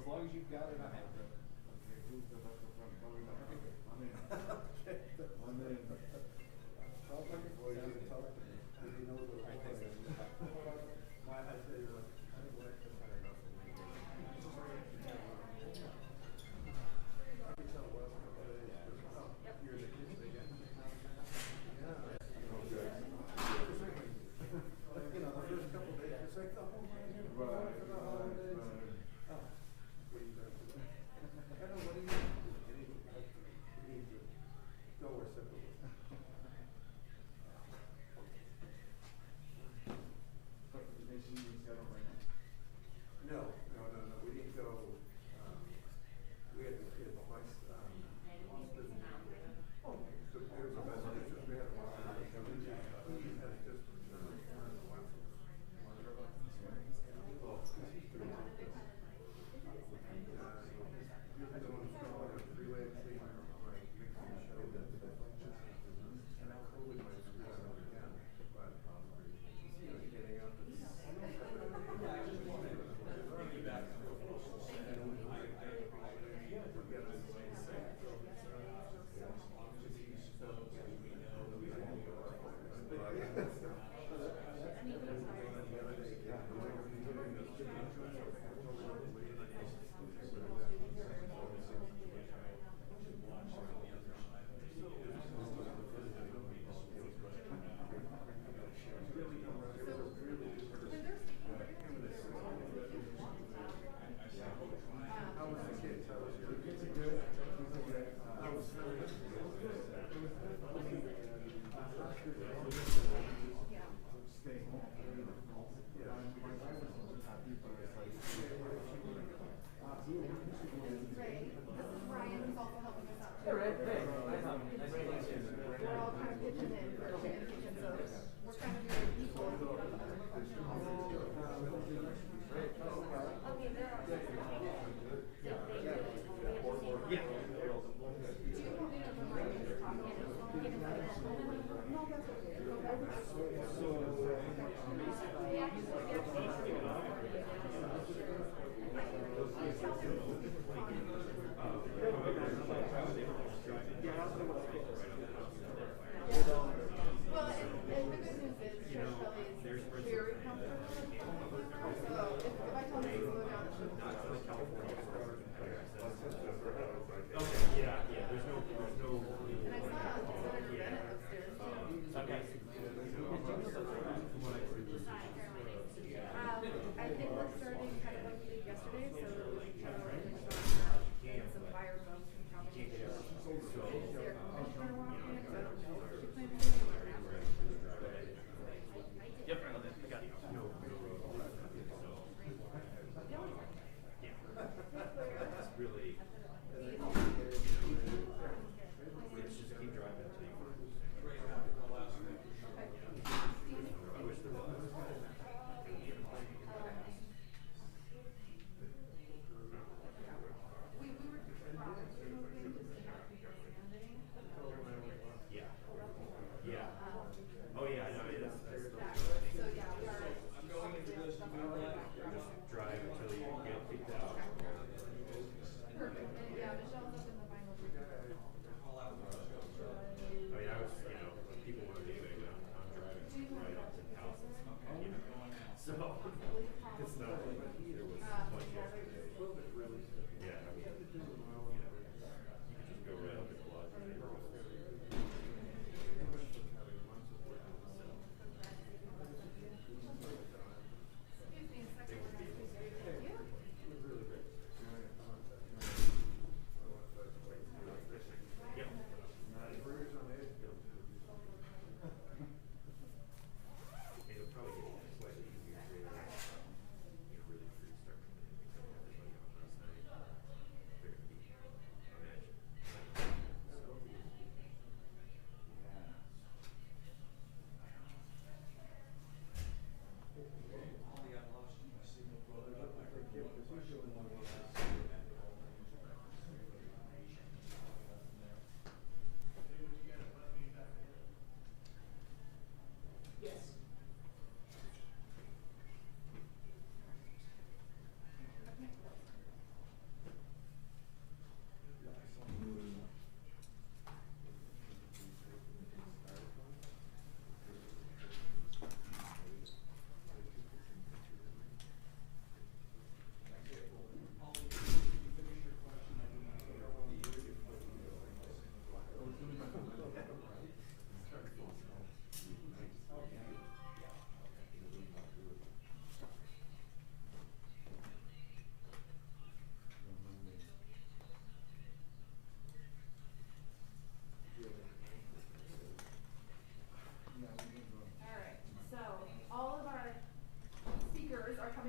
As long as you've got it, I'm happy.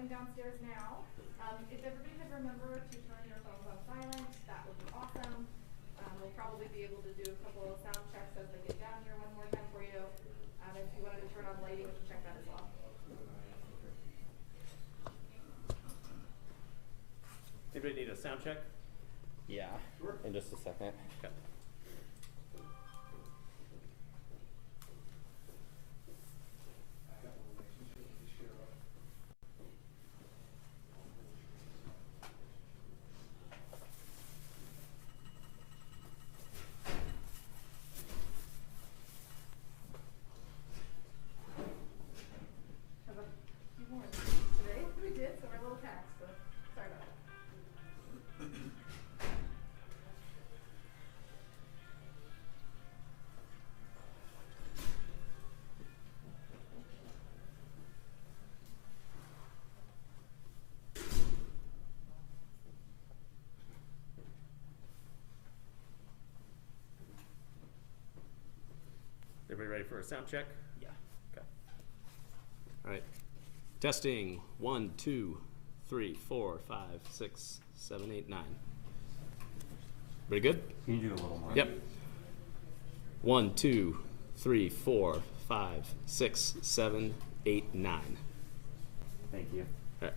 coming downstairs now. If everybody could remember to turn your phones on silent, that would be awesome. We'll probably be able to do a couple of sound checks as they get down here one more time for you. If you wanted to turn on lighting, we can check that as well. Anybody need a sound check? Yeah, sure. In just a second. Okay. Have a few more today. We did, so we're a little taxed, but sorry about that. Everybody ready for a sound check? Yeah. Okay. All right. Testing. 1, 2, 3, 4, 5, 6, 7, 8, 9. Pretty good? Can you do a little more? Yep. 1, 2, 3, 4, 5, 6, 7, 8, 9. Thank you. All right.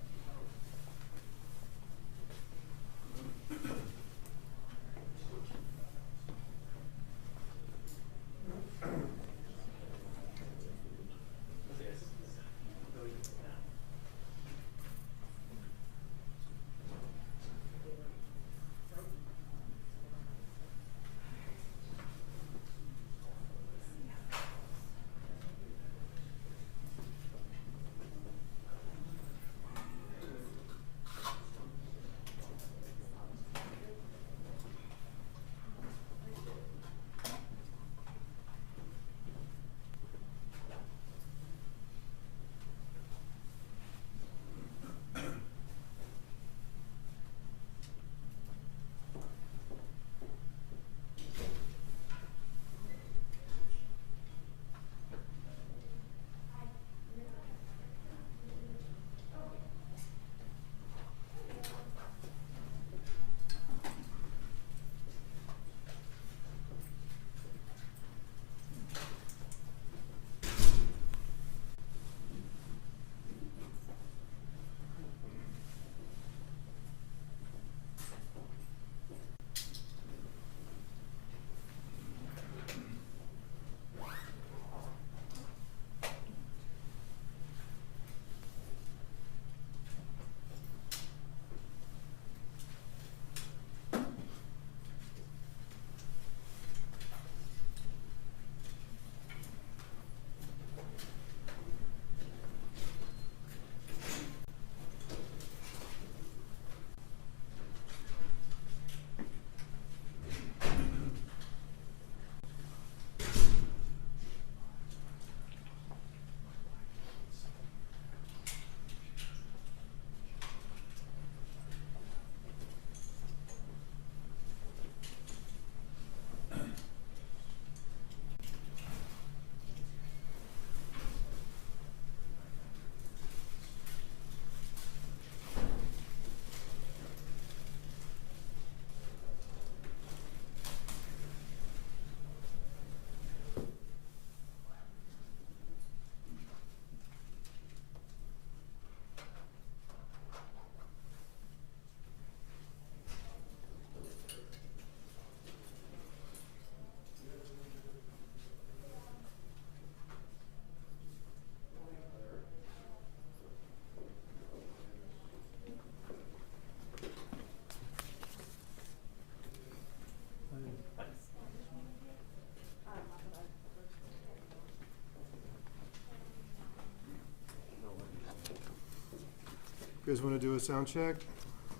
You guys want to do a sound check?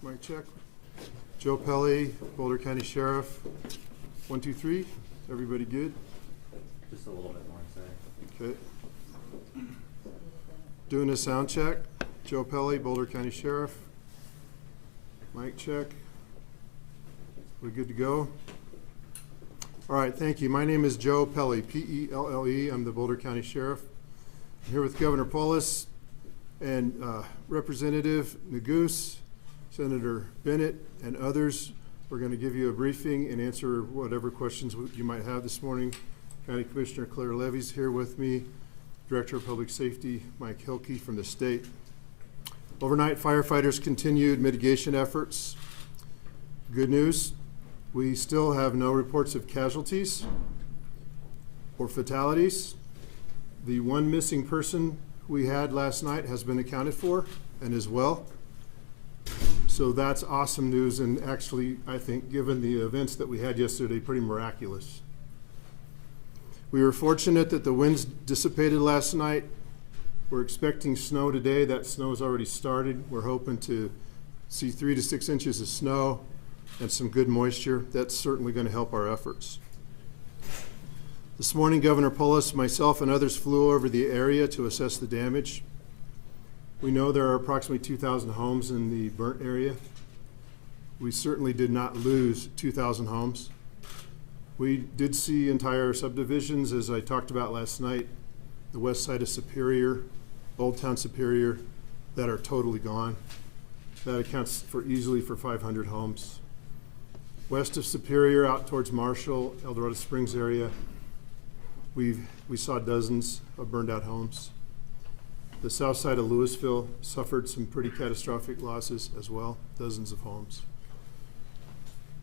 Mic check. Joe Pelly, Boulder County Sheriff. 1, 2, 3. Everybody good? Just a little bit more, sorry. Okay. Doing a sound check. Joe Pelly, Boulder County Sheriff. Mic check. We good to go? All right, thank you. My name is Joe Pelly, P-E-L-L-E. I'm the Boulder County Sheriff. I'm here with Governor Polis. And Representative Neguse, Senator Bennett, and others, we're going to give you a briefing and answer whatever questions you might have this morning. County Commissioner Claire Levy's here with me, Director of Public Safety Mike Hilke from the state. Overnight, firefighters continued mitigation efforts. Good news, we still have no reports of casualties or fatalities. The one missing person we had last night has been accounted for and is well. So that's awesome news, and actually, I think, given the events that we had yesterday, pretty miraculous. We were fortunate that the winds dissipated last night. We're expecting snow today. That snow's already started. We're hoping to see 3 to 6 inches of snow and some good moisture. That's certainly going to help our efforts. This morning, Governor Polis, myself, and others flew over the area to assess the damage. We know there are approximately 2,000 homes in the burnt area. We certainly did not lose 2,000 homes. We did see entire subdivisions, as I talked about last night, the west side of Superior, Old Town Superior, that are totally gone. That accounts for easily for 500 homes. West of Superior, out towards Marshall, El Dorado Springs area, we saw dozens of burned out homes. The south side of Louisville suffered some pretty catastrophic losses as well, dozens of homes.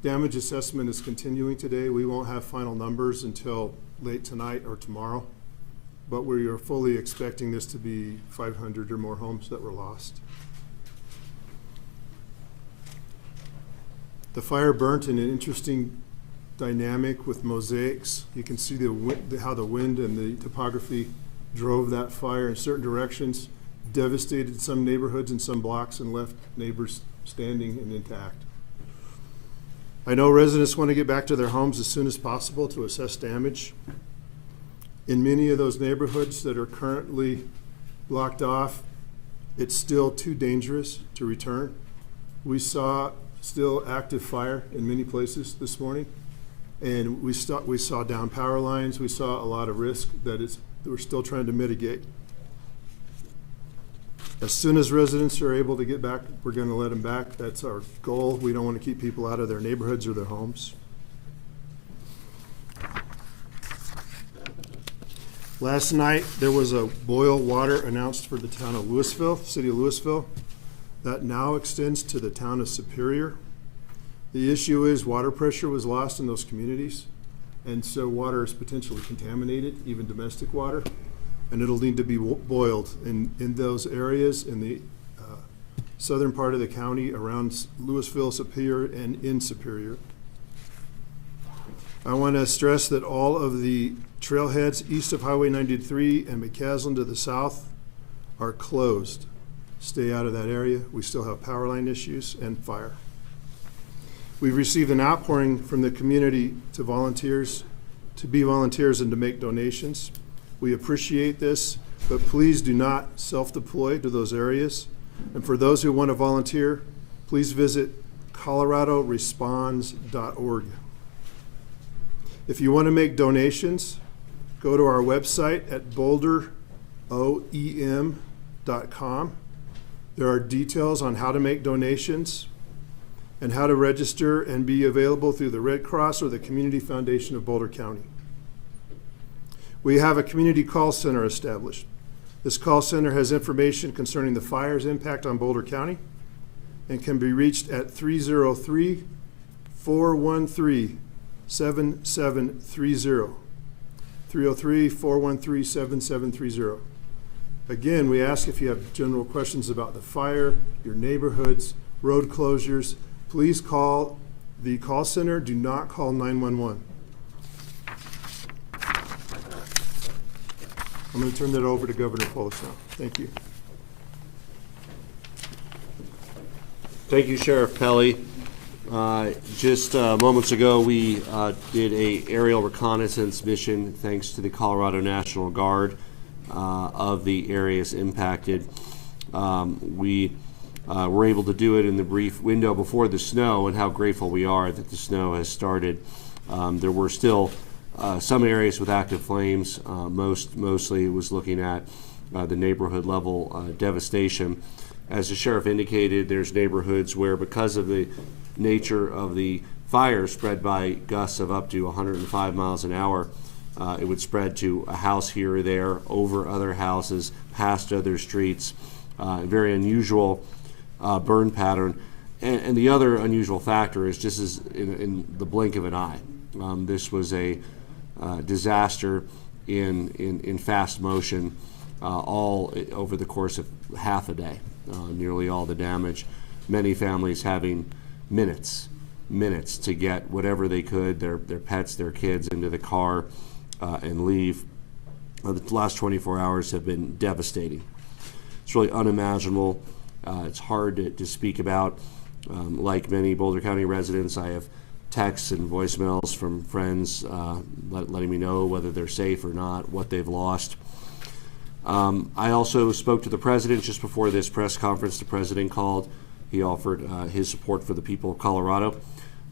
Damage assessment is continuing today. We won't have final numbers until late tonight or tomorrow, but we are fully expecting this to be 500 or more homes that were lost. The fire burnt in an interesting dynamic with mosaics. You can see how the wind and the topography drove that fire in certain directions, devastated some neighborhoods and some blocks, and left neighbors standing and intact. I know residents want to get back to their homes as soon as possible to assess damage. In many of those neighborhoods that are currently blocked off, it's still too dangerous to return. We saw still active fire in many places this morning, and we saw down power lines. We saw a lot of risk that we're still trying to mitigate. As soon as residents are able to get back, we're going to let them back. That's our goal. We don't want to keep people out of their neighborhoods or their homes. Last night, there was a boil water announced for the town of Louisville, city of Louisville. That now extends to the town of Superior. The issue is water pressure was lost in those communities, and so water is potentially contaminated, even domestic water, and it'll need to be boiled in those areas in the southern part of the county around Louisville, Superior, and in Superior. I want to stress that all of the trailheads east of Highway 93 and McCaslin to the south are closed. Stay out of that area. We still have power line issues and fire. We've received an outpouring from the community to volunteers, to be volunteers and to make donations. We appreciate this, but please do not self-deploy to those areas. And for those who want to volunteer, please visit coloradoresponds.org. If you want to make donations, go to our website at boulderoem.com. There are details on how to make donations and how to register and be available through the Red Cross or the Community Foundation of Boulder County. We have a community call center established. This call center has information concerning the fire's impact on Boulder County and can be reached at 303-413-7730. 303-413-7730. Again, we ask if you have general questions about the fire, your neighborhoods, road closures, please call the call center. Do not call 911. I'm going to turn that over to Governor Polis now. Thank you. Thank you, Sheriff Pelley. Just moments ago, we did a aerial reconnaissance mission thanks to the Colorado National Guard of the areas impacted. We were able to do it in the brief window before the snow, and how grateful we are that the snow has started. There were still some areas with active flames. Mostly it was looking at the neighborhood level devastation. As the sheriff indicated, there's neighborhoods where, because of the nature of the fire spread by gusts of up to 105 miles an hour, it would spread to a house here or there, over other houses, past other streets. A very unusual burn pattern. And the other unusual factor is just as in the blink of an eye. This was a disaster in fast motion, all over the course of half a day. Nearly all the damage. Many families having minutes to get whatever they could, their pets, their kids, into the car and leave. The last 24 hours have been devastating. It's really unimaginable. It's hard to speak about. Like many Boulder County residents, I have texts and voicemails from friends letting me know whether they're safe or not, what they've lost. I also spoke to the president just before this press conference. The president called. He offered his support for the people of Colorado.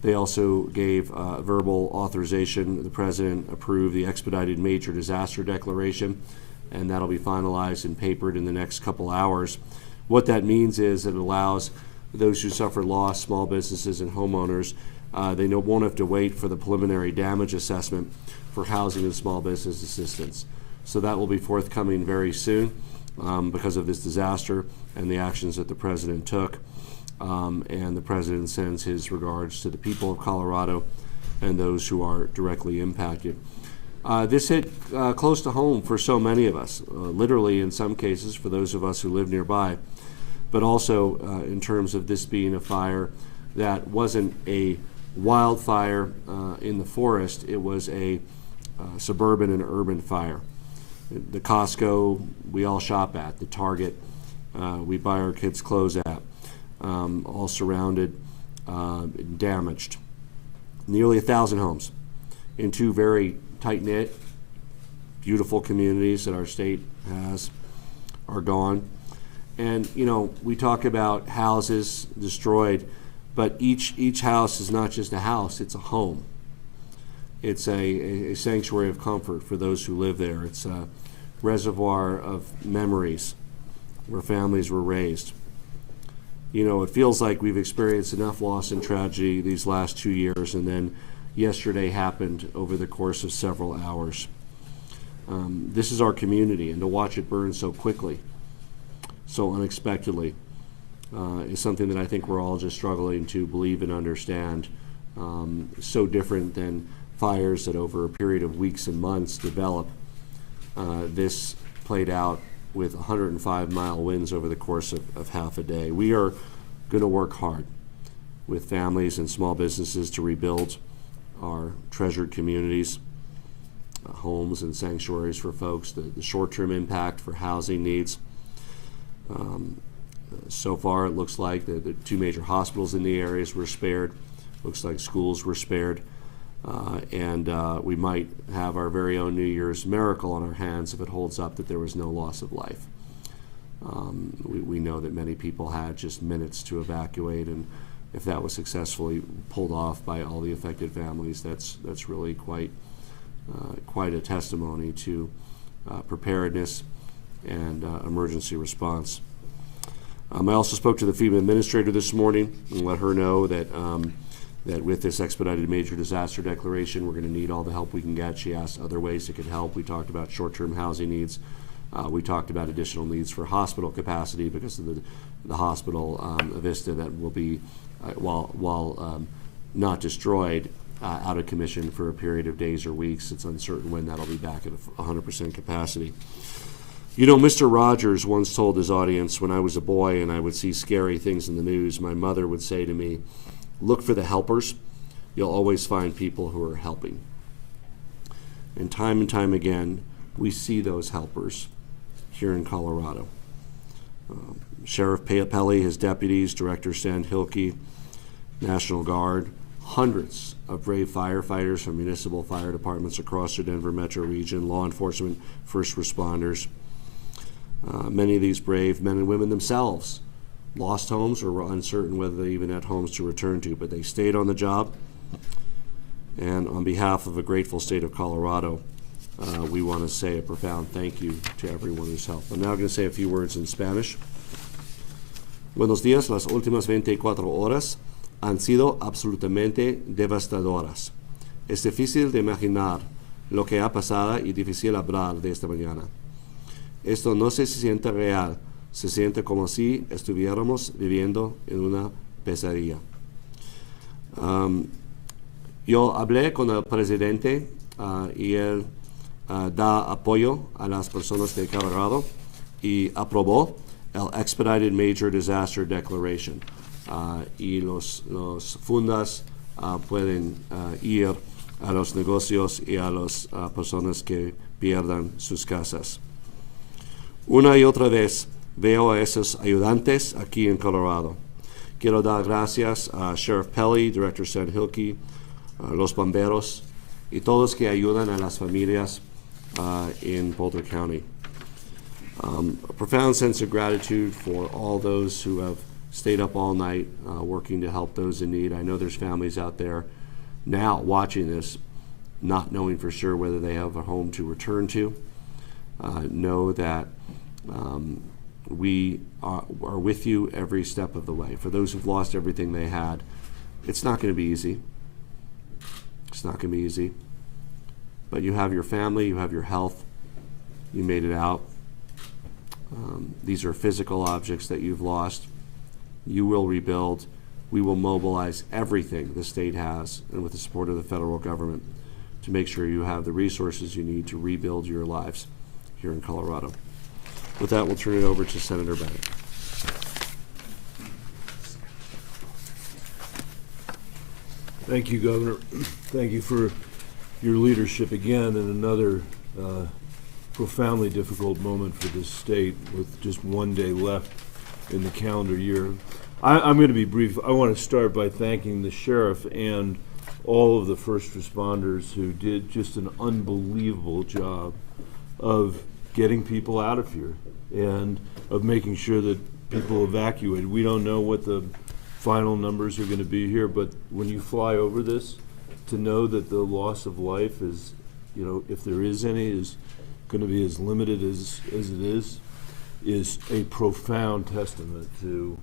They also gave verbal authorization. The president approved the expedited major disaster declaration, and that'll be finalized and papered in the next couple hours. What that means is it allows those who suffered loss, small businesses and homeowners, they won't have to wait for the preliminary damage assessment for housing and small business assistance. So that will be forthcoming very soon because of this disaster and the actions that the president took. And the president sends his regards to the people of Colorado and those who are directly impacted. This hit close to home for so many of us, literally in some cases for those of us who live nearby, but also in terms of this being a fire that wasn't a wildfire in the forest. It was a suburban and urban fire. The Costco we all shop at, the Target we buy our kids' clothes at, all surrounded, damaged. Nearly 1,000 homes in two very tight-knit, beautiful communities that our state has are gone. And, you know, we talk about houses destroyed, but each house is not just a house, it's a home. It's a sanctuary of comfort for those who live there. It's a reservoir of memories where families were raised. You know, it feels like we've experienced enough loss and tragedy these last 2 years, and then yesterday happened over the course of several hours. This is our community, and to watch it burn so quickly, so unexpectedly, is something that I think we're all just struggling to believe and understand. So different than fires that over a period of weeks and months develop. This played out with 105-mile winds over the course of half a day. We are going to work hard with families and small businesses to rebuild our treasured communities, homes and sanctuaries for folks, the short-term impact for housing needs. So far, it looks like the two major hospitals in the areas were spared. Looks like schools were spared. And we might have our very own New Year's miracle on our hands if it holds up that there was no loss of life. We know that many people had just minutes to evacuate, and if that was successfully pulled off by all the affected families, that's really quite a testimony to preparedness and emergency response. I also spoke to the FEMA administrator this morning and let her know that that with this expedited major disaster declaration, we're going to need all the help we can get. She asked other ways it could help. We talked about short-term housing needs. We talked about additional needs for hospital capacity because of the hospital Avista that will be, while not destroyed, out of commission for a period of days or weeks. It's uncertain when that'll be back at 100% capacity. You know, Mr. Rogers once told his audience, when I was a boy and I would see scary things in the news, my mother would say to me, "Look for the helpers. You'll always find people who are helping." And time again, we see those helpers here in Colorado. Sheriff Pelly, his deputies, Director Sand Hilke, National Guard, hundreds of brave firefighters from municipal fire departments across the Denver metro region, law enforcement, first responders. Many of these brave men and women themselves lost homes or were uncertain whether they even had homes to return to, but they stayed on the job. And on behalf of a grateful state of Colorado, we want to say a profound thank you to everyone who's helped. I'm now going to say a few words in Spanish. Buenos días. Las últimas 24 horas han sido absolutamente devastadoras. Es difícil de imaginar lo que ha pasado y difícil hablar de esta mañana. Esto no se siente real, se siente como si estuviéramos viviendo en una pesadilla. Yo hablé con el presidente y él da apoyo a las personas de Colorado y aprobó el Expedited Major Disaster Declaration. Y los fundas pueden ir a los negocios y a las personas que pierdan sus casas. Una y otra vez veo a esos ayudantes aquí en Colorado. Quiero dar gracias a Sheriff Pelly, Director San Hilke, a los bomberos y todos que ayudan a las familias in Boulder County. A profound sense of gratitude for all those who have stayed up all night working to help those in need. I know there's families out there now watching this, not knowing for sure whether they have a home to return to. Know that we are with you every step of the way. For those who've lost everything they had, it's not going to be easy. It's not going to be easy. But you have your family, you have your health, you made it out. These are physical objects that you've lost. You will rebuild. We will mobilize everything the state has, and with the support of the federal government, to make sure you have the resources you need to rebuild your lives here in Colorado. With that, we'll turn it over to Senator Bennett. Thank you, Governor. Thank you for your leadership again in another profoundly difficult moment for this state with just one day left in the calendar year. I'm going to be brief. I want to start by thanking the sheriff and all of the first responders who did just an unbelievable job of getting people out of here and of making sure that people evacuated. We don't know what the final numbers are going to be here, but when you fly over this, to know that the loss of life is, you know, if there is any, is going to be as limited as it is a profound testament to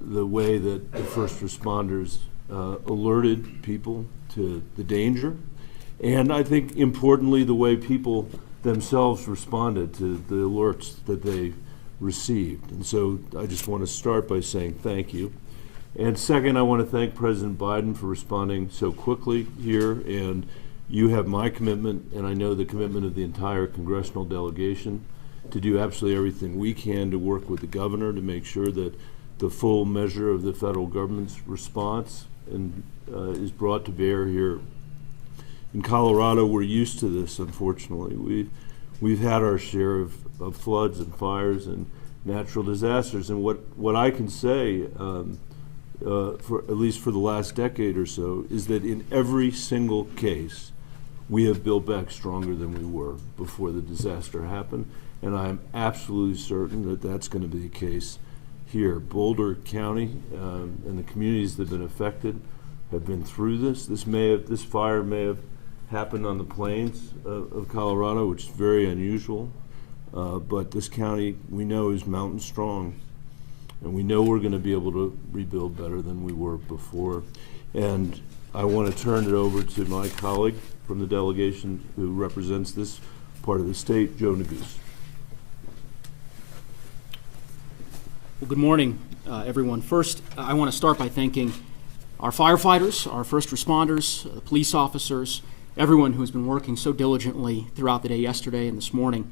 the way that the first responders alerted people to the danger, and I think importantly the way people themselves responded to the alerts that they received. And so I just want to start by saying thank you. And second, I want to thank President Biden for responding so quickly here, and you have my commitment, and I know the commitment of the entire congressional delegation, to do absolutely everything we can to work with the governor to make sure that the full measure of the federal government's response is brought to bear here. In Colorado, we're used to this, unfortunately. We've had our share of floods and fires and natural disasters, and what I can say, for at least for the last decade or so, is that in every single case, we have built back stronger than we were before the disaster happened, and I'm absolutely certain that that's going to be the case here. Boulder County and the communities that have been affected have been through this. This fire may have happened on the plains of Colorado, which is very unusual, but this county we know is mountain strong, and we know we're going to be able to rebuild better than we were before. And I want to turn it over to my colleague from the delegation who represents this part of the state, Joe Neguse. Well, good morning, everyone. First, I want to start by thanking our firefighters, our first responders, police officers, everyone who has been working so diligently throughout the day yesterday and this morning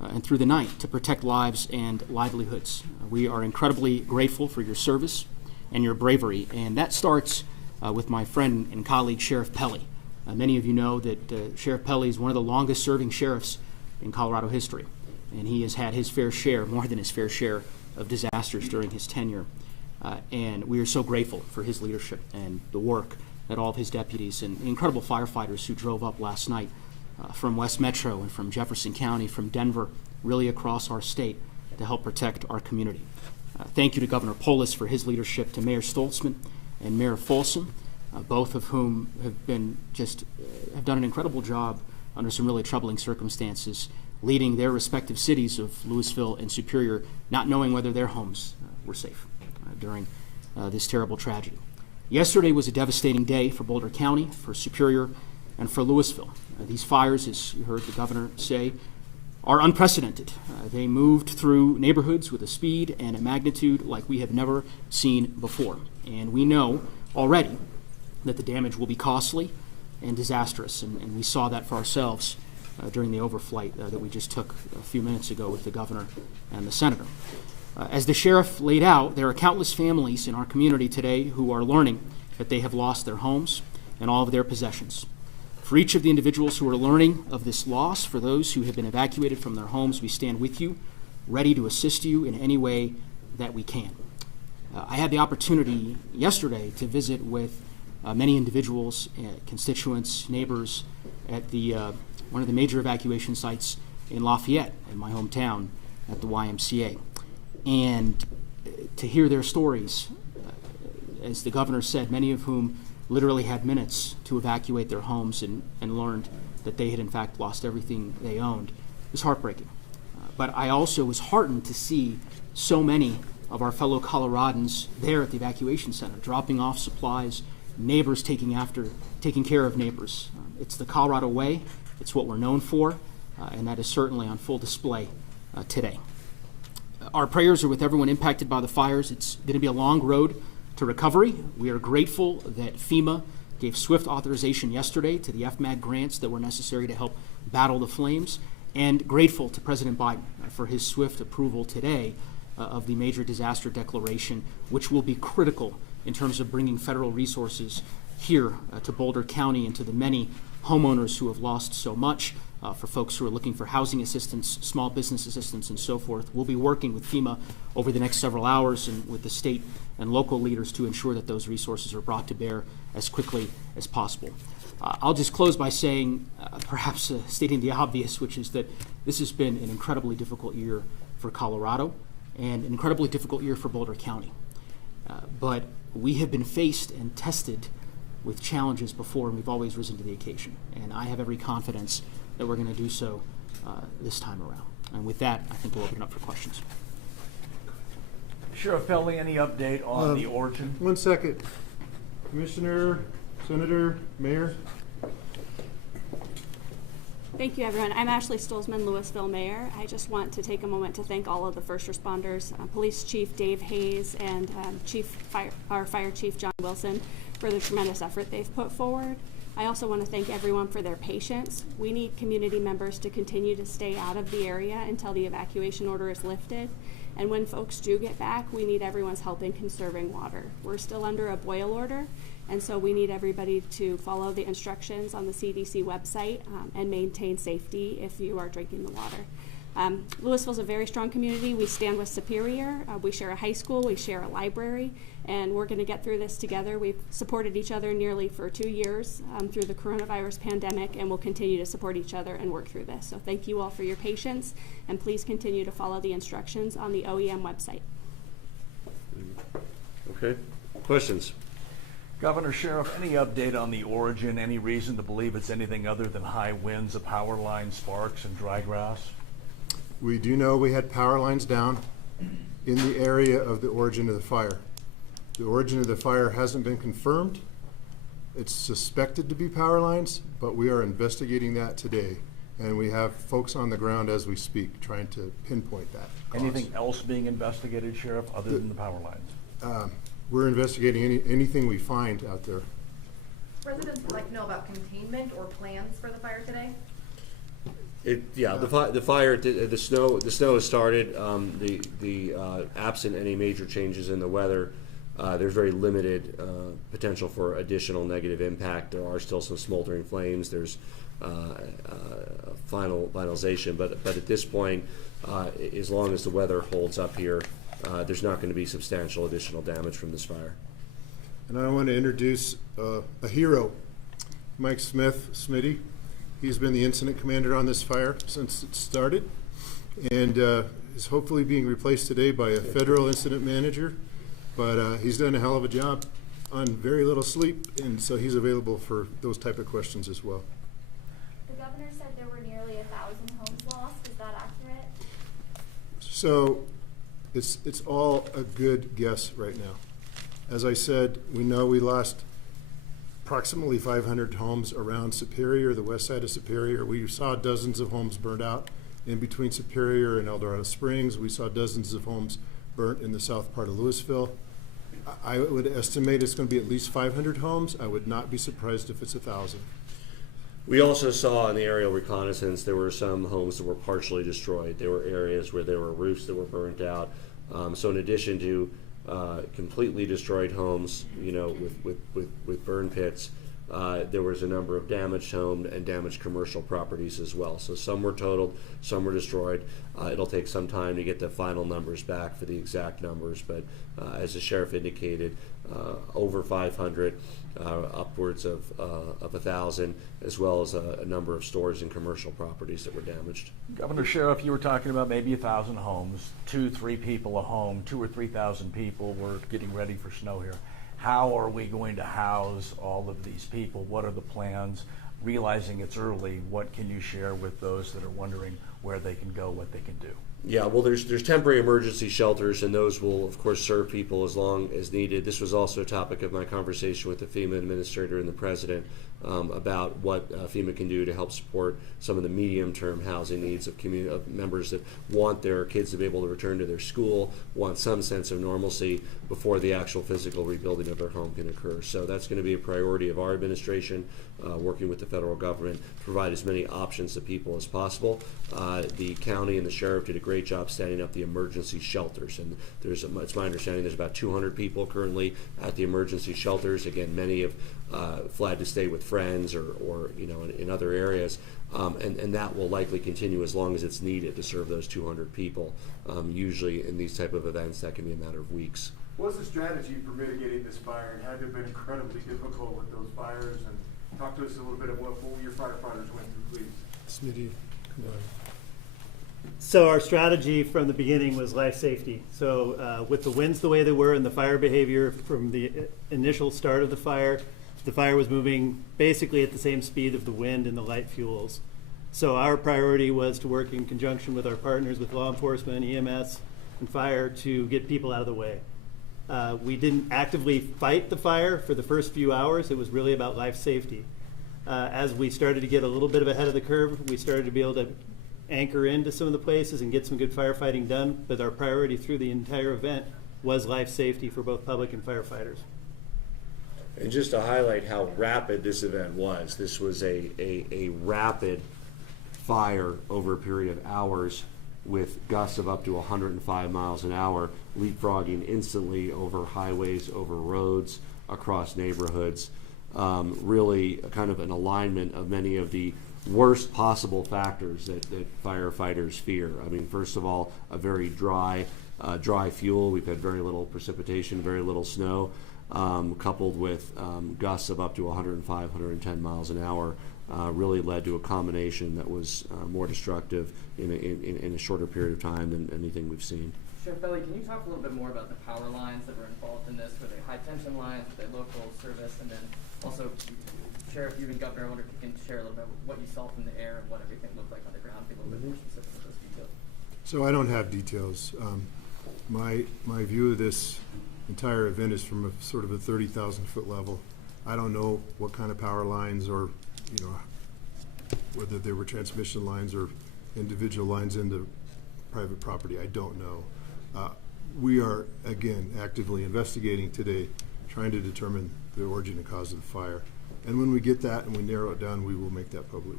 and through the night to protect lives and livelihoods. We are incredibly grateful for your service and your bravery, and that starts with my friend and colleague, Sheriff Pelly. Many of you know that Sheriff Pelly is one of the longest serving sheriffs in Colorado history, and he has had his fair share, more than his fair share, of disasters during his tenure. And we are so grateful for his leadership and the work that all of his deputies and the incredible firefighters who drove up last night from West Metro and from Jefferson County, from Denver, really across our state to help protect our community. Thank you to Governor Polis for his leadership, to Mayor Stoltzman and Mayor Folsom, both of whom have been have done an incredible job under some really troubling circumstances, leading their respective cities of Louisville and Superior, not knowing whether their homes were safe during this terrible tragedy. Yesterday was a devastating day for Boulder County, for Superior, and for Louisville. These fires, as you heard the governor say, are unprecedented. They moved through neighborhoods with a speed and a magnitude like we have never seen before. And we know already that the damage will be costly and disastrous, and we saw that for ourselves during the overflight that we just took a few minutes ago with the governor and the senator. As the sheriff laid out, there are countless families in our community today who are learning that they have lost their homes and all of their possessions. For each of the individuals who are learning of this loss, for those who have been evacuated from their homes, we stand with you, ready to assist you in any way that we can. I had the opportunity yesterday to visit with many individuals, constituents, neighbors at the one of the major evacuation sites in Lafayette, in my hometown, at the YMCA. And to hear their stories, as the governor said, many of whom literally had minutes to evacuate their homes and learned that they had in fact lost everything they owned, was heartbreaking. But I also was heartened to see so many of our fellow Coloradans there at the evacuation center, dropping off supplies, neighbors taking care of neighbors. It's the Colorado way. It's what we're known for, and that is certainly on full display today. Our prayers are with everyone impacted by the fires. It's going to be a long road to recovery. We are grateful that FEMA gave swift authorization yesterday to the FMAG grants that were necessary to help battle the flames, and grateful to President Biden for his swift approval today of the major disaster declaration, which will be critical in terms of bringing federal resources here to Boulder County and to the many homeowners who have lost so much, for folks who are looking for housing assistance, small business assistance, and so forth. We'll be working with FEMA over the next several hours and with the state and local leaders to ensure that those resources are brought to bear as quickly as possible. I'll just close by saying, perhaps stating the obvious, which is that this has been an incredibly difficult year for Colorado and an incredibly difficult year for Boulder County. But we have been faced and tested with challenges before, and we've always risen to the occasion. And I have every confidence that we're going to do so this time around. And with that, I think we'll open it up for questions. Sheriff Pelley, any update on the origin? 1 second. Commissioner, Senator, Mayor. Thank you, everyone. I'm Ashley Stolzman, Louisville Mayor. I just want to take a moment to thank all of the first responders, Police Chief Dave Hayes and our Fire Chief John Wilson, for the tremendous effort they've put forward. I also want to thank everyone for their patience. We need community members to continue to stay out of the area until the evacuation order is lifted. And when folks do get back, we need everyone's help in conserving water. We're still under a boil order, and so we need everybody to follow the instructions on the CDC website and maintain safety if you are drinking the water. Louisville's a very strong community. We stand with Superior. We share a high school, we share a library, and we're going to get through this together. We've supported each other nearly for 2 years through the coronavirus pandemic, and we'll continue to support each other and work through this. So thank you all for your patience, and please continue to follow the instructions on the OEM website. Okay. Questions? Governor, Sheriff, any update on the origin? Any reason to believe it's anything other than high winds, a power line, sparks, and dry grass? We do know we had power lines down in the area of the origin of the fire. The origin of the fire hasn't been confirmed. It's suspected to be power lines, but we are investigating that today. And we have folks on the ground as we speak trying to pinpoint that cause. Anything else being investigated, Sheriff, other than the power lines? We're investigating anything we find out there. Residents would like to know about containment or plans for the fire today. The fire, the snow has started. Absent any major changes in the weather, there's very limited potential for additional negative impact. There are still some smoldering flames. There's finalization, but at this point, as long as the weather holds up here, there's not going to be substantial additional damage from this fire. And I want to introduce a hero, Mike Smith, Smitty. He's been the incident commander on this fire since it started, and is hopefully being replaced today by a federal incident manager. But he's done a hell of a job on very little sleep, and so he's available for those type of questions as well. The governor said there were nearly 1,000 homes lost. Is that accurate? So it's all a good guess right now. As I said, we know we lost approximately 500 homes around Superior, the west side of Superior. We saw dozens of homes burned out in between Superior and El Dorado Springs. We saw dozens of homes burnt in the south part of Louisville. I would estimate it's going to be at least 500 homes. I would not be surprised if it's 1,000. We also saw in the aerial reconnaissance there were some homes that were partially destroyed. There were areas where there were roofs that were burnt out. So in addition to completely destroyed homes, you know, with burn pits, there was a number of damaged home and damaged commercial properties as well. So some were totaled, some were destroyed. It'll take some time to get the final numbers back for the exact numbers, but as the sheriff indicated, over 500, upwards of 1,000, as well as a number of stores and commercial properties that were damaged. Governor, Sheriff, you were talking about maybe 1,000 homes, 2-3 people a home, 2,000 or 3,000 people were getting ready for snow here. How are we going to house all of these people? What are the plans? Realizing it's early, what can you share with those that are wondering where they can go, what they can do? Yeah, well, there's temporary emergency shelters, and those will, of course, serve people as long as needed. This was also a topic of my conversation with the FEMA administrator and the president about what FEMA can do to help support some of the medium-term housing needs of members that want their kids to be able to return to their school, want some sense of normalcy before the actual physical rebuilding of their home can occur. So that's going to be a priority of our administration, working with the federal government, to provide as many options to people as possible. The county and the sheriff did a great job standing up the emergency shelters, and it's my understanding there's about 200 people currently at the emergency shelters. Again, many have fled to stay with friends or you know, in other areas, and that will likely continue as long as it's needed to serve those 200 people. Usually in these type of events, that can be a matter of weeks. What's the strategy for mitigating this fire? It had to have been incredibly difficult with those fires. And talk to us a little bit about what your firefighters went through, please. Smitty, come on. So our strategy from the beginning was life safety. So with the winds the way they were and the fire behavior from the initial start of the fire was moving basically at the same speed of the wind and the light fuels. So our priority was to work in conjunction with our partners, with law enforcement, EMS, and fire, to get people out of the way. We didn't actively fight the fire for the first few hours. It was really about life safety. As we started to get a little bit of ahead of the curve, we started to be able to anchor into some of the places and get some good firefighting done, but our priority through the entire event was life safety for both public and firefighters. And just to highlight how rapid this event was, this was a rapid fire over a period of hours with gusts of up to 105 miles an hour, leapfrogging instantly over highways, over roads, across neighborhoods. Really kind of an alignment of many of the worst possible factors that firefighters fear. I mean, first of all, a very dry fuel. We've had very little precipitation, very little snow, coupled with gusts of up to 105, 110 miles an hour, really led to a combination that was more destructive in a shorter period of time than anything we've seen. Sheriff Belli, can you talk a little bit more about the power lines that were involved in this? Were they high tension lines? Were they local service? And then also, Sheriff, you and Governor, I wonder if you can share a little bit what you saw from the air and what everything looked like on the ground, be a little bit more specific with those details. So I don't have details. My view of this entire event is from a sort of a 30,000 foot level. I don't know what kind of power lines, or you know, whether they were transmission lines or individual lines into private property. I don't know. We are, again, actively investigating today, trying to determine the origin and cause of the fire. And when we get that and we narrow it down, we will make that public.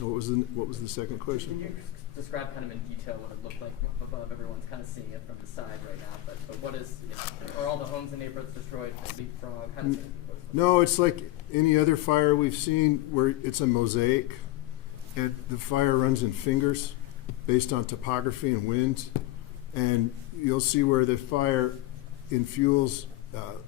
What was the second question? Can you describe kind of in detail what it looked like from up above? Everyone's kind of seeing it from the side right now, but what is, you know, are all the homes and neighborhoods destroyed? Leapfrog? How does it look? No, it's like any other fire we've seen where it's a mosaic, and the fire runs in fingers based on topography and wind. And you'll see where the fire infuels,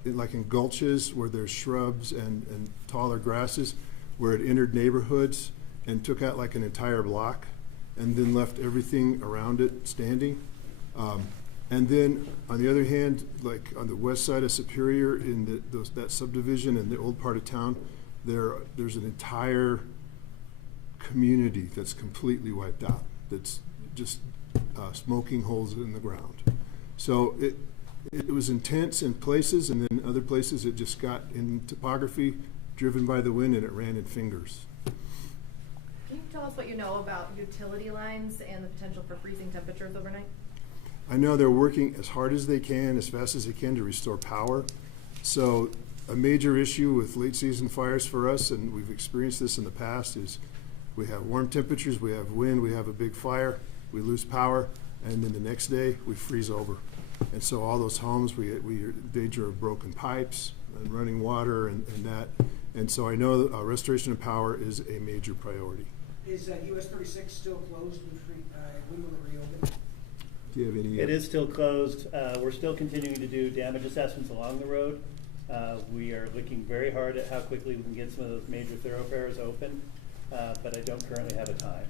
like in gulches where there's shrubs and taller grasses, where it entered neighborhoods and took out like an entire block and then left everything around it standing. And then on the other hand, like on the west side of Superior in that subdivision in the old part of town, there's an entire community that's completely wiped out, that's just smoking holes in the ground. So it was intense in places, and then other places it just got in topography, driven by the wind, and it ran in fingers. Can you tell us what you know about utility lines and the potential for freezing temperatures overnight? I know they're working as hard as they can, as fast as they can to restore power. So a major issue with late season fires for us, and we've experienced this in the past, is we have warm temperatures, we have wind, we have a big fire, we lose power, and then the next day we freeze over. And so all those homes, we are in danger of broken pipes and running water and that. And so I know that restoration of power is a major priority. Is US 36 still closed? When will it reopen? Do you have any? It is still closed. We're still continuing to do damage assessments along the road. We are looking very hard at how quickly we can get some of those major thoroughfares open, but I don't currently have a time.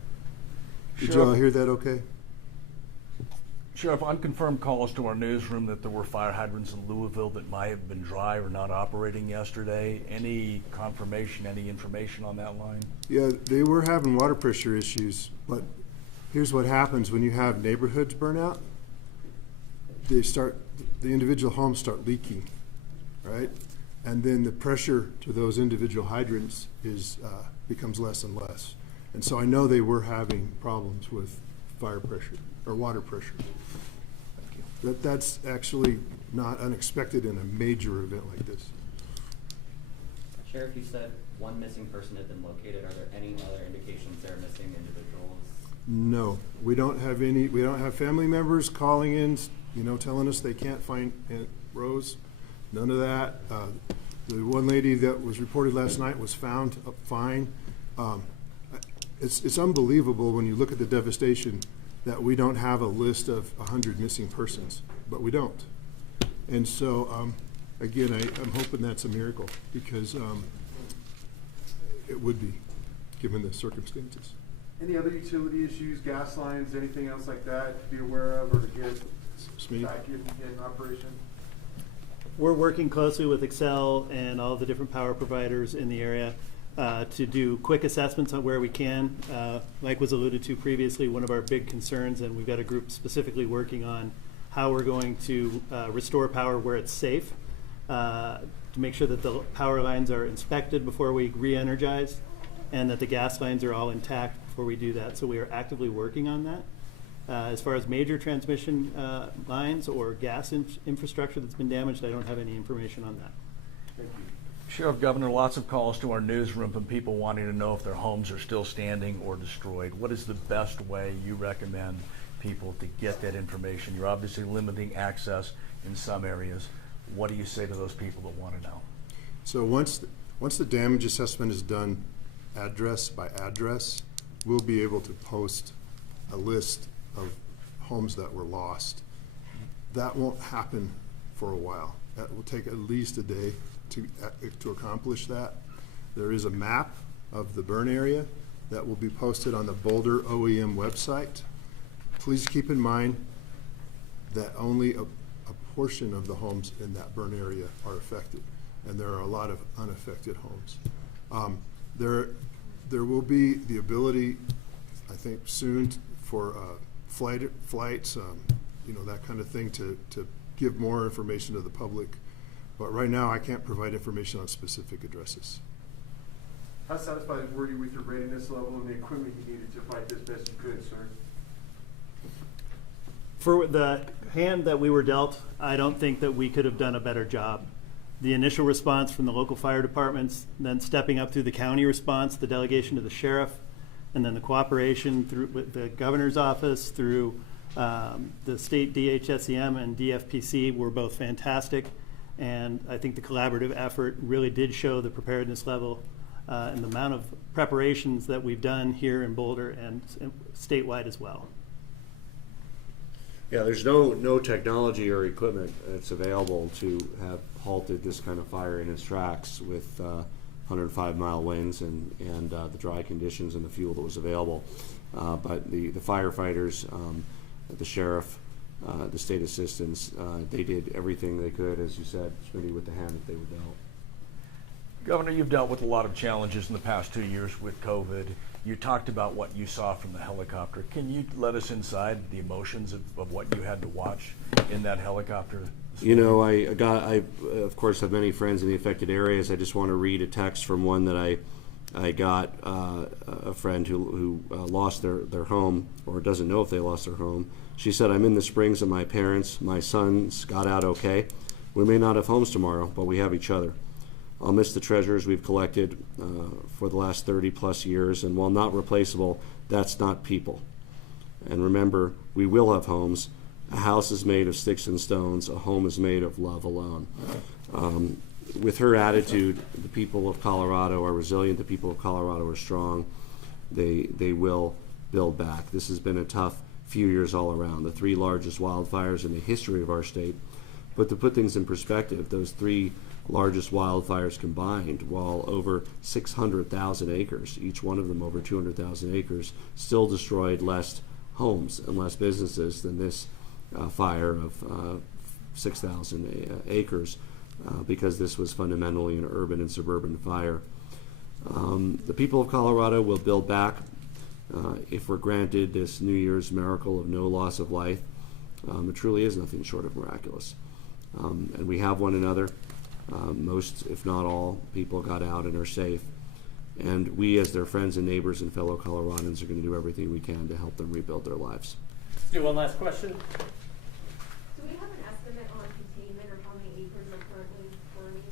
Did you all hear that okay? Sheriff, unconfirmed calls to our newsroom that there were fire hydrants in Louisville that might have been dry or not operating yesterday. Any confirmation, any information on that line? Yeah, they were having water pressure issues, but here's what happens when you have neighborhoods burn out. The individual homes start leaking, right? And then the pressure to those individual hydrants becomes less and less. And so I know they were having problems with fire pressure or water pressure. That's actually not unexpected in a major event like this. Sheriff, you said one missing person had been located. Are there any other indications there are missing individuals? No, we don't have any. We don't have family members calling in, telling us they can't find Aunt Rose. None of that. The one lady that was reported last night was found fine. It's unbelievable when you look at the devastation that we don't have a list of 100 missing persons, but we don't. And so, again, I'm hoping that's a miracle, because it would be, given the circumstances. Any other utility issues, gas lines, anything else like that to be aware of or to get back in operation? We're working closely with Excel and all the different power providers in the area to do quick assessments on where we can. Like was alluded to previously, one of our big concerns, and we've got a group specifically working on how we're going to restore power where it's safe, to make sure that the power lines are inspected before we re-energize, and that the gas lines are all intact before we do that. So we are actively working on that. As far as major transmission lines or gas infrastructure that's been damaged, I don't have any information on that. Thank you. Sheriff, Governor, lots of calls to our newsroom from people wanting to know if their homes are still standing or destroyed. What is the best way you recommend people to get that information? You're obviously limiting access in some areas. What do you say to those people that want to know? So once the damage assessment is done address by address, we'll be able to post a list of homes that were lost. That won't happen for a while. That will take at least a day to accomplish that. There is a map of the burn area that will be posted on the Boulder OEM website. Please keep in mind that only a portion of the homes in that burn area are affected, and there are a lot of unaffected homes. There will be the ability, I think, soon for flights, that kind of thing, to give more information to the public. But right now, I can't provide information on specific addresses. How satisfied were you with your readiness level and the equipment you needed to fight this best you could, sir? For the hand that we were dealt, I don't think that we could have done a better job. The initial response from the local fire departments, then stepping up through the county response, the delegation to the sheriff, and then the cooperation through with the governor's office, through the state DHSEM and DFPC were both fantastic. And I think the collaborative effort really did show the preparedness level and the amount of preparations that we've done here in Boulder and statewide as well. Yeah, there's no technology or equipment that's available to have halted this kind of fire in its tracks with 105-mile winds and the dry conditions and the fuel that was available. But the firefighters, the sheriff, the state assistants, they did everything they could, as you said, Smitty, with the hand that they were dealt. Governor, you've dealt with a lot of challenges in the past 2 years with COVID. You talked about what you saw from the helicopter. Can you let us inside the emotions of what you had to watch in that helicopter? You know, I of course have many friends in the affected areas. I just want to read a text from one that I got, a friend who lost their home, or doesn't know if they lost their home. She said, "I'm in the Springs with my parents. My sons got out okay. We may not have homes tomorrow, but we have each other. I'll miss the treasures we've collected for the last 30 plus years, and while not replaceable, that's not people. And remember, we will have homes. A house is made of sticks and stones. A home is made of love alone." With her attitude, the people of Colorado are resilient. The people of Colorado are strong. They will build back. This has been a tough few years all around. The 3 largest wildfires in the history of our state. But to put things in perspective, those 3 largest wildfires combined, while over 600,000 acres, each one of them over 200,000 acres, still destroyed less homes and less businesses than this fire of 6,000 acres, because this was fundamentally an urban and suburban fire. The people of Colorado will build back if we're granted this New Year's miracle of no loss of life. It truly is nothing short of miraculous. And we have one another. Most, if not all, people got out and are safe. And we, as their friends and neighbors and fellow Coloradans, are going to do everything we can to help them rebuild their lives. Let's do one last question. Do we have an estimate on containment or how many acres are currently burning?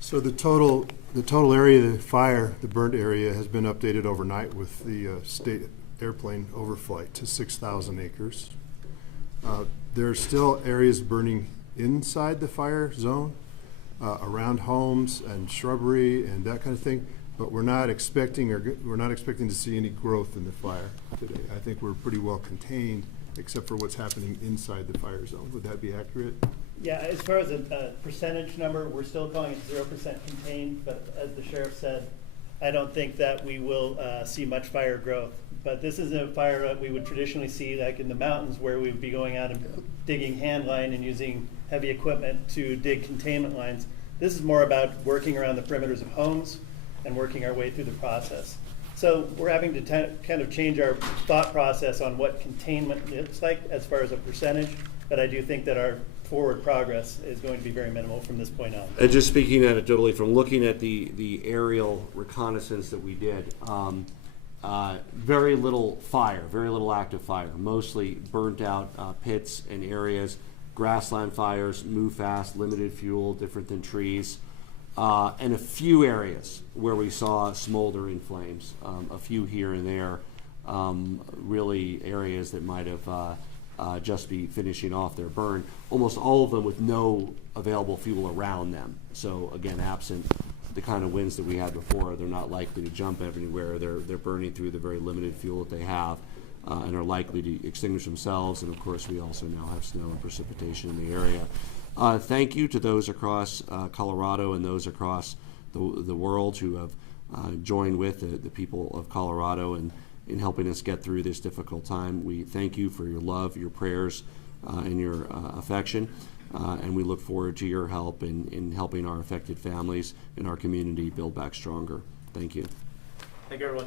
So the total area of the fire, the burnt area, has been updated overnight with the state airplane overflight to 6,000 acres. There are still areas burning inside the fire zone, around homes and shrubbery and that kind of thing, but we're not expecting to see any growth in the fire today. I think we're pretty well contained, except for what's happening inside the fire zone. Would that be accurate? Yeah, as far as a percentage number, we're still calling it 0% contained, but as the sheriff said, I don't think that we will see much fire growth. But this is a fire that we would traditionally see like in the mountains, where we would be going out and digging hand line and using heavy equipment to dig containment lines. This is more about working around the perimeters of homes and working our way through the process. So we're having to kind of change our thought process on what containment looks like as far as a percentage, but I do think that our forward progress is going to be very minimal from this point on. And just speaking anecdotally, from looking at the aerial reconnaissance that we did, very little fire, very little active fire, mostly burnt out pits and areas, grassland fires, move fast, limited fuel, different than trees, and a few areas where we saw smoldering flames, a few here and there, really areas that might have just be finishing off their burn, almost all of them with no available fuel around them. So again, absent the kind of winds that we had before, they're not likely to jump everywhere. They're burning through the very limited fuel that they have, and are likely to extinguish themselves. And of course, we also now have snow and precipitation in the area. Thank you to those across Colorado and those across the world who have joined with the people of Colorado in helping us get through this difficult time. We thank you for your love, your prayers, and your affection. And we look forward to your help in helping our affected families and our community build back stronger. Thank you. Thank you, everyone.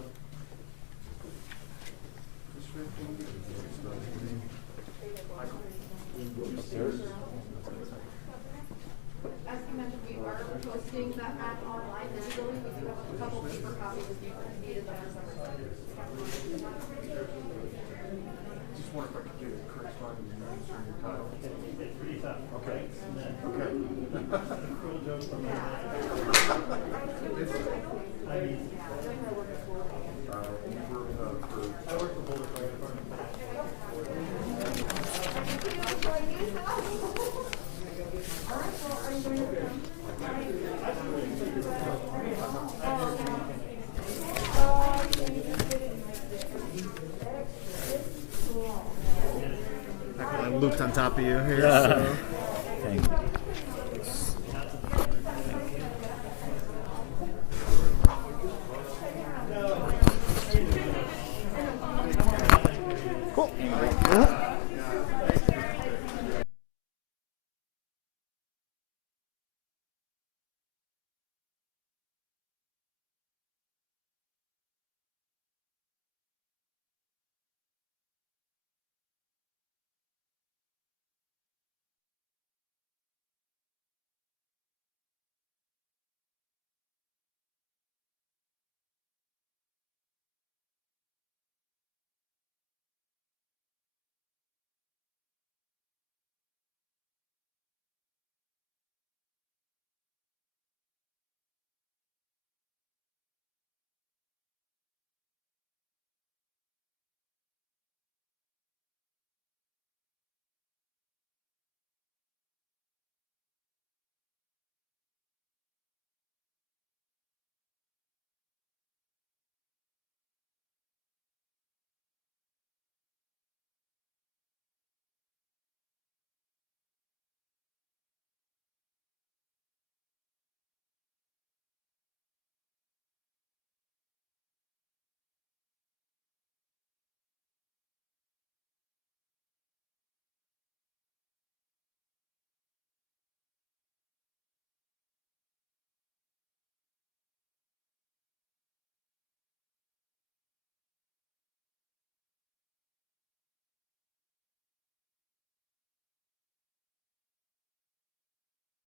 As you mentioned, we are posting that map online digitally. We do have a couple paper copies if you needed them for some reason. Just wonder if I could get a corresponding notes on your title. It's pretty tough. Okay. Okay. Cruel joke from me. I work for Boulder Fire Department. I'm looped on top of you here. Yeah. So. Thank you.